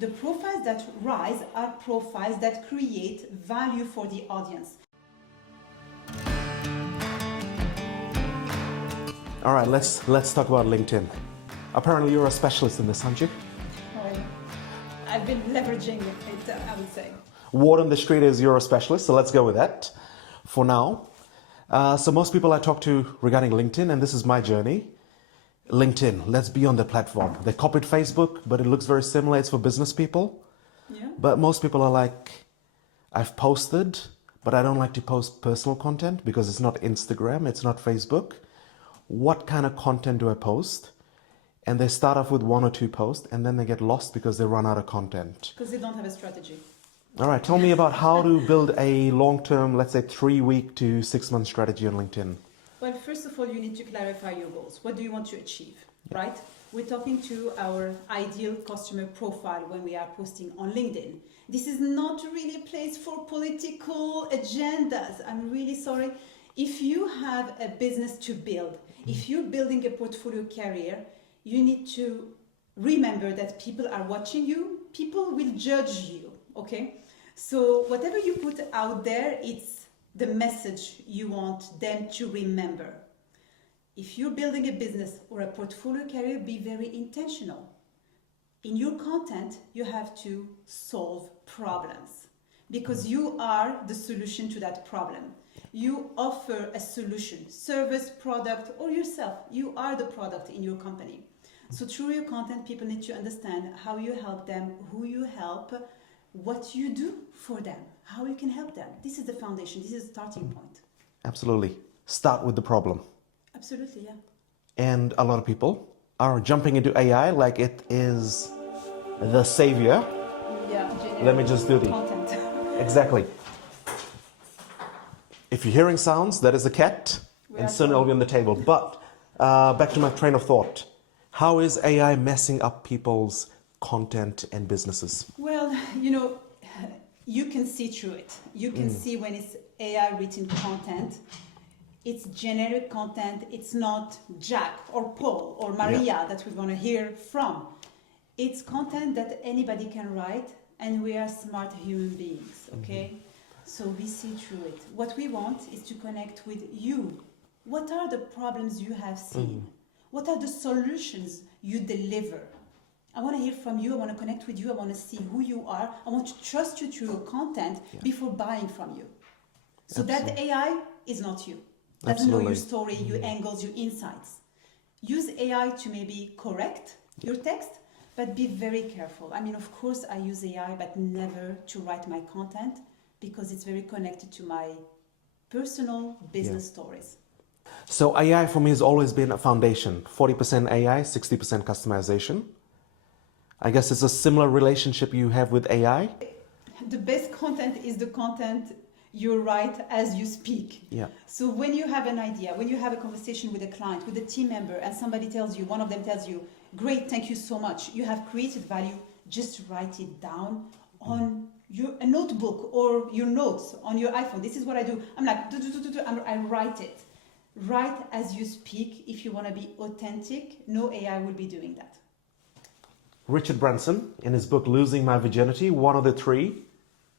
The profiles that rise are profiles that create value for the audience. All right, let's talk about LinkedIn. Apparently you're a specialist in this, aren't you? Well, I've been leveraging it, I would say. Word on the street is you're a specialist, so let's go with that for now. So most people I talk to regarding LinkedIn, and this is my journey, LinkedIn, let's be on the platform. They copied Facebook, but it looks very similar. It's for business people. Yeah. But most people are like, I've posted, but I don't like to post personal content because it's not Instagram, it's not Facebook. What kind of content do I post? And they start off with 1 or 2 posts, and then they get lost because they run out of content. Because they don't have a strategy. All right, tell me about how to build a long-term, let's say 3-week to 6-month strategy on LinkedIn. Well, first of all, you need to clarify your goals. What do you want to achieve, right? We're talking to our ideal customer profile when we are posting on LinkedIn. This is not really a place for political agendas. I'm really sorry. If you have a business to build, if you're building a portfolio career, you need to remember that people are watching you. People will judge you, okay? So whatever you put out there, it's the message you want them to remember. If you're building a business or a portfolio career, be very intentional. In your content, you have to solve problems because you are the solution to that problem. You offer a solution, service, product, or yourself. You are the product in your company. So through your content, people need to understand how you help them, who you help, what you do for them, how you can help them. This is the foundation. This is the starting point. Absolutely. Start with the problem. Absolutely, yeah. And a lot of people are jumping into AI like it is the savior. Yeah. Let me just do the content. Exactly. If you're hearing sounds, that is a cat, and soon it'll be on the table. But back to my train of thought. How is AI messing up people's content and businesses? Well, you know, you can see through it. You can see when it's AI written content. It's generic content. It's not Jack or Paul or Maria that we're going to hear from. It's content that anybody can write, and we are smart human beings, okay? So we see through it. What we want is to connect with you. What are the problems you have seen? What are the solutions you deliver? I want to hear from you. I want to connect with you. I want to see who you are. I want to trust you through your content before buying from you. So that AI is not you. Doesn't know your story, your angles, your insights. Use AI to maybe correct your text, but be very careful. I mean, of course, I use AI, but never to write my content because it's very connected to my personal business stories. So AI for me has always been a foundation. 40% AI, 60% customization. I guess it's a similar relationship you have with AI. The best content is the content you write as you speak. Yeah. So when you have an idea, when you have a conversation with a client, with a team member, and somebody tells you, one of them tells you, great, thank you so much, you have created value, just write it down on a notebook or your notes on your iPhone. This is what I do. I'm like, I write it. Write as you speak. If you want to be authentic, no AI will be doing that. Richard Branson, in his book Losing My Virginity, one of the 3,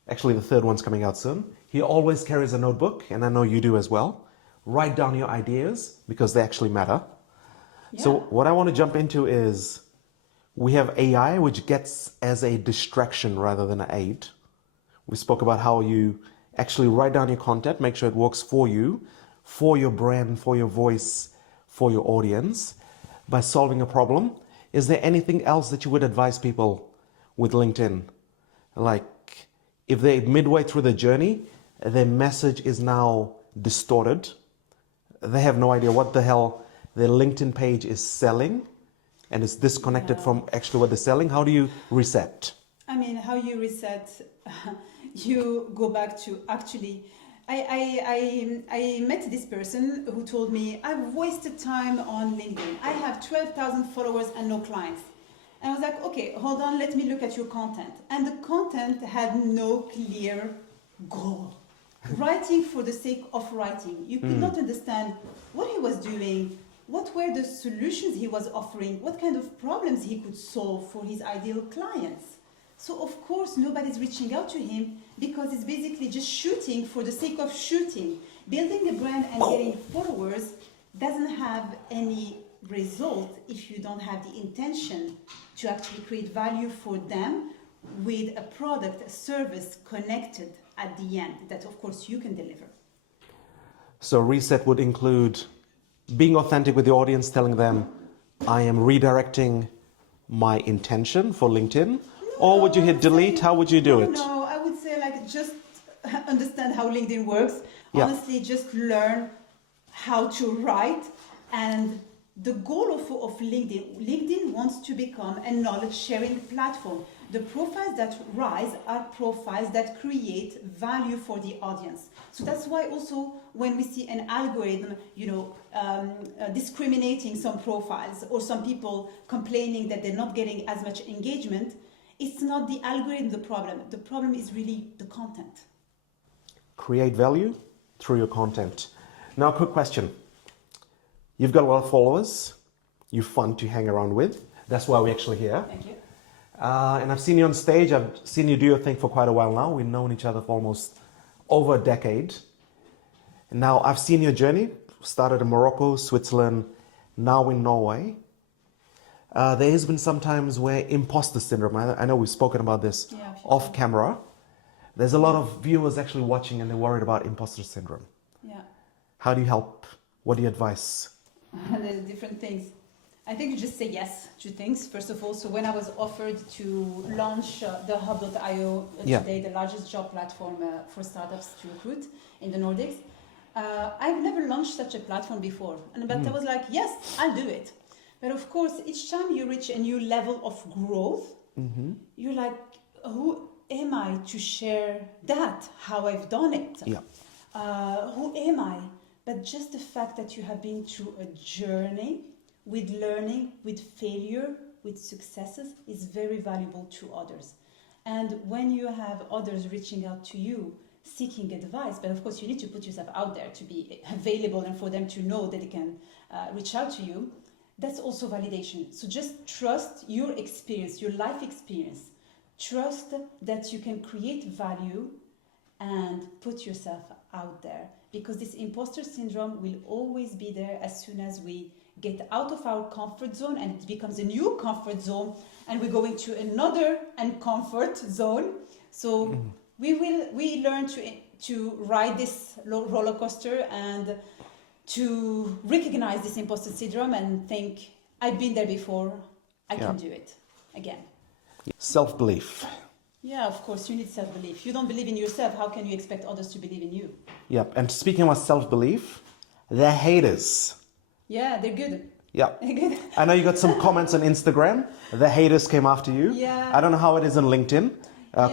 actually the 3rd one's coming out soon, he always carries a notebook, and I know you do as well. Write down your ideas because they actually matter. Yeah. So what I want to jump into is we have AI, which gets as a distraction rather than an aid. We spoke about how you actually write down your content, make sure it works for you, for your brand, for your voice, for your audience, by solving a problem. Is there anything else that you would advise people with LinkedIn? Like if they're midway through the journey, their message is now distorted. They have no idea what the hell their LinkedIn page is selling, and it's disconnected from actually what they're selling. How do you reset? I mean, how you reset, you go back to actually, I met this person who told me, I've wasted time on LinkedIn. I have 12,000 followers and no clients. And I was like, okay, hold on, let me look at your content. And the content had no clear goal. Writing for the sake of writing. You could not understand what he was doing, what were the solutions he was offering, what kind of problems he could solve for his ideal clients. So of course nobody's reaching out to him because it's basically just shooting for the sake of shooting. Building a brand and getting followers doesn't have any result if you don't have the intention to actually create value for them with a product, a service connected at the end that of course you can deliver. So reset would include being authentic with the audience, telling them, I am redirecting my intention for LinkedIn, or would you hit delete? How would you do it? No, I would say like just understand how LinkedIn works. Yeah. Honestly, just learn how to write. And the goal of LinkedIn wants to become a knowledge sharing platform. The profiles that rise are profiles that create value for the audience. So that's why also when we see an algorithm, discriminating some profiles or some people complaining that they're not getting as much engagement, it's not the algorithm the problem. The problem is really the content. Create value through your content. Now, a quick question. You've got a lot of followers. You're fun to hang around with. That's why we're actually here. Thank you. And I've seen you on stage. I've seen you do your thing for quite a while now. We've known each other for almost over a decade. And now I've seen your journey. Started in Morocco, Switzerland, now in Norway. There has been some times where imposter syndrome, I know we've spoken about this off camera. There's a lot of viewers actually watching and they're worried about imposter syndrome. Yeah. How do you help? What do you advise? There's different things. I think you just say yes to things, first of all. So when I was offered to launch the hub.io today, the largest job platform for startups to recruit in the Nordics, I've never launched such a platform before. But I was like, yes, I'll do it. But of course, each time you reach a new level of growth, you're like, who am I to share that, how I've done it? Yeah. Who am I? But just the fact that you have been through a journey with learning, with failure, with successes is very valuable to others. And when you have others reaching out to you, seeking advice, but of course you need to put yourself out there to be available and for them to know that they can reach out to you, that's also validation. So just trust your experience, your life experience. Trust that you can create value and put yourself out there, because this imposter syndrome will always be there as soon as we get out of our comfort zone and it becomes a new comfort zone and we go into another uncomfort zone. So we learn to ride this roller coaster and to recognize this imposter syndrome and think, I've been there before, I can do it again. Self-belief. Yeah, of course, you need self-belief. You don't believe in yourself, how can you expect others to believe in you? Yep. And speaking about self-belief, they're haters. Yeah, they're good. Yeah. They're good. I know you got some comments on Instagram. The haters came after you. Yeah. I don't know how it is on LinkedIn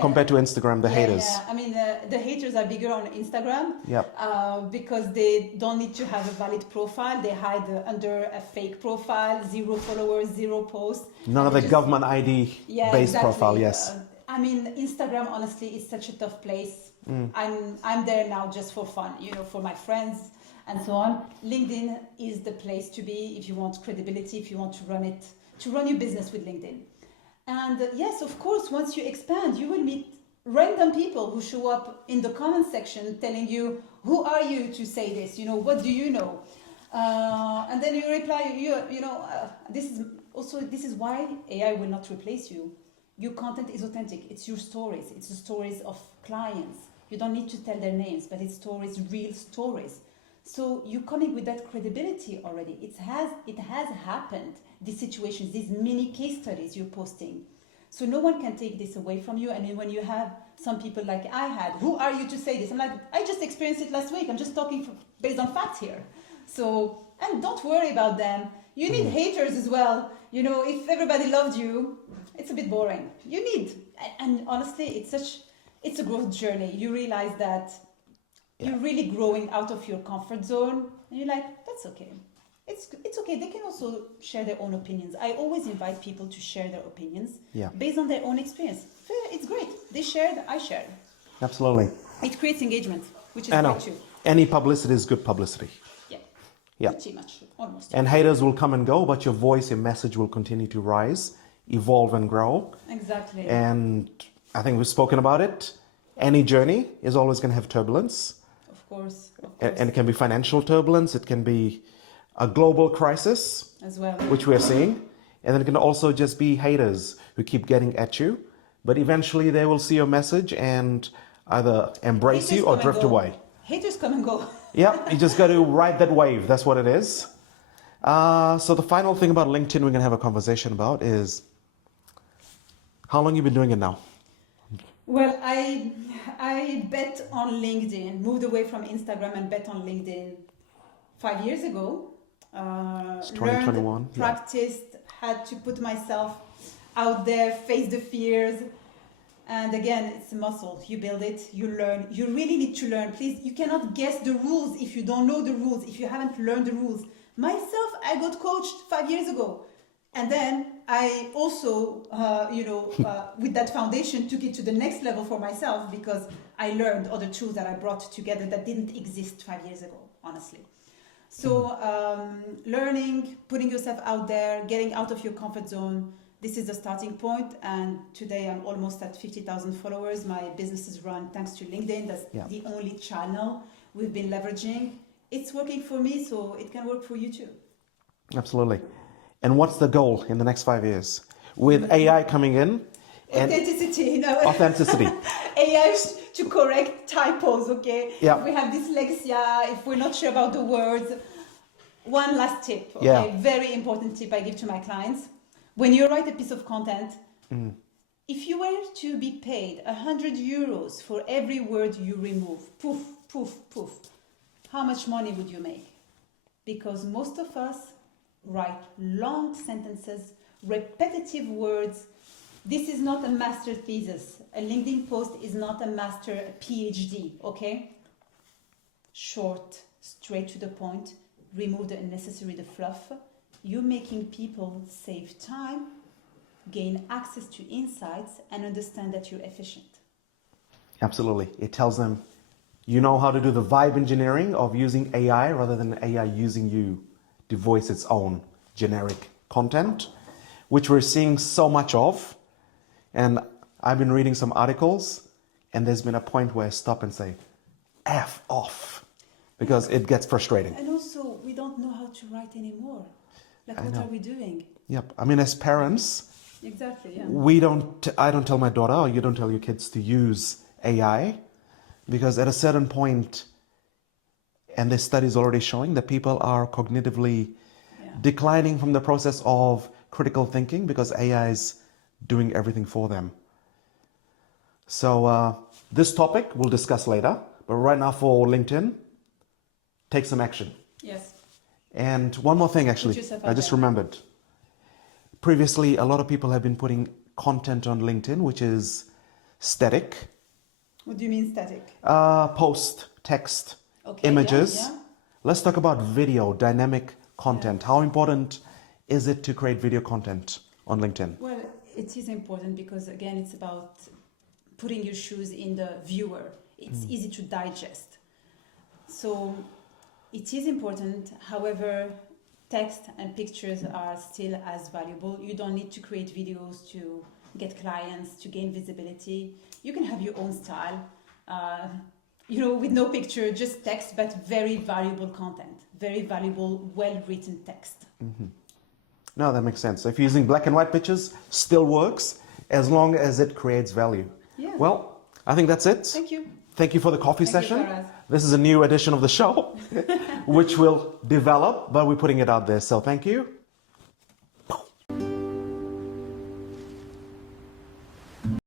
compared to Instagram, the haters. Yeah, I mean, the haters are bigger on Instagram. Yep. Because they don't need to have a valid profile. They hide under a fake profile, 0 followers, 0 posts. None of the government ID-based profile, yes. I mean, Instagram, honestly, is such a tough place. I'm there now just for fun, for my friends and so on. LinkedIn is the place to be if you want credibility, if you want to run your business with LinkedIn. And yes, of course, once you expand, you will meet random people who show up in the comment section telling you, who are you to say this? What do you know? And then you reply, this is why AI will not replace you. Your content is authentic. It's your stories. It's the stories of clients. You don't need to tell their names, but it's stories, real stories. So you're coming with that credibility already. It has happened, these situations, these mini case studies you're posting. So no one can take this away from you. And then when you have some people like I had, who are you to say this? I'm like, I just experienced it last week. I'm just talking based on facts here. So, and don't worry about them. You need haters as well. If everybody loved you, it's a bit boring. You need, and honestly, it's a growth journey. You realize that you're really growing out of your comfort zone, and you're like, that's okay. It's okay. They can also share their own opinions. I always invite people to share their opinions based on their own experience. It's great. They shared, I shared. Absolutely. It creates engagement, which is great too. Any publicity is good publicity. Yeah. Pretty much, almost. And haters will come and go, but your voice, your message will continue to rise evolve and grow. Exactly. And I think we've spoken about it. Any journey is always going to have turbulence. Of course. And it can be financial turbulence. It can be a global crisis, as well. which we're seeing. And then it can also just be haters who keep getting at you. But eventually they will see your message and either embrace Haters you or come and drift go. away. Haters come and go. Yeah, you just got to ride that wave. That's what it is. So the final thing about LinkedIn we're going to have a conversation about is how long you been doing it now? Well, I bet on LinkedIn, moved away from Instagram and bet on LinkedIn 5 years ago. It's 2021. Learned, practiced, had to put myself out there, face the fears. And again, it's a muscle. You build it, you learn. You really need to learn. Please, you cannot guess the rules if you don't know the rules, if you haven't learned the rules. Myself, I got coached 5 years ago. And then I also, with that foundation, took it to the next level for myself because I learned other tools that I brought together that didn't exist 5 years ago, honestly. So learning, putting yourself out there, getting out of your comfort zone, this is the starting point. And today I'm almost at 50,000 followers. My business is run thanks to LinkedIn. That's the only channel we've been leveraging. It's working for me, so it can work for you too. Absolutely. And what's the goal in the next 5 years? With AI coming in? Authenticity. Authenticity. AI to correct typos, okay? Yeah. If we have dyslexia, if we're not sure about the words. One last tip, okay? Yeah. Very important tip I give to my clients. When you write a piece of content, if you were to be paid 100 euros for every word you remove, poof, poof, poof, how much money would you make? Because most of us write long sentences, repetitive words. This is not a master thesis. A LinkedIn post is not a master PhD, okay? Short, straight to the point, remove the unnecessary, the fluff. You're making people save time, gain access to insights, and understand that you're efficient. Absolutely. It tells them you know how to do the vibe engineering of using AI rather than AI using you to voice its own generic content, which we're seeing so much of. And I've been reading some articles, and there's been a point where I stop and say, F off, because it gets frustrating. And also, we don't know how to write anymore. Like, what are we doing? Yep. I mean, as parents, exactly, yeah. I don't tell my daughter, or you don't tell your kids to use AI, because at a certain point, and this study is already showing that people are cognitively declining from the process of critical thinking because AI is doing everything for them. So this topic we'll discuss later, but right now for LinkedIn, take some action. Yes. And one more thing, actually, I just remembered. Previously, a lot of people have been putting content on LinkedIn, which is static. What do you mean static? Post, text, images. Yeah. Let's talk about video, dynamic content. How important is it to create video content on LinkedIn? Well, it is important because, again, it's about putting your shoes in the viewer. It's easy to digest. So it is important. However, text and pictures are still as valuable. You don't need to create videos to get clients, to gain visibility. You can have your own style, with no picture, just text, but very valuable content, very valuable, well-written text. No, that makes sense. So if you're using black and white pictures, still works as long as it creates value. Yeah. Well, I think that's it. Thank you. Thank you for the coffee Thank session. you, Faraaz. This is a new edition of the show, which will develop, but we're putting it out there. So thank you.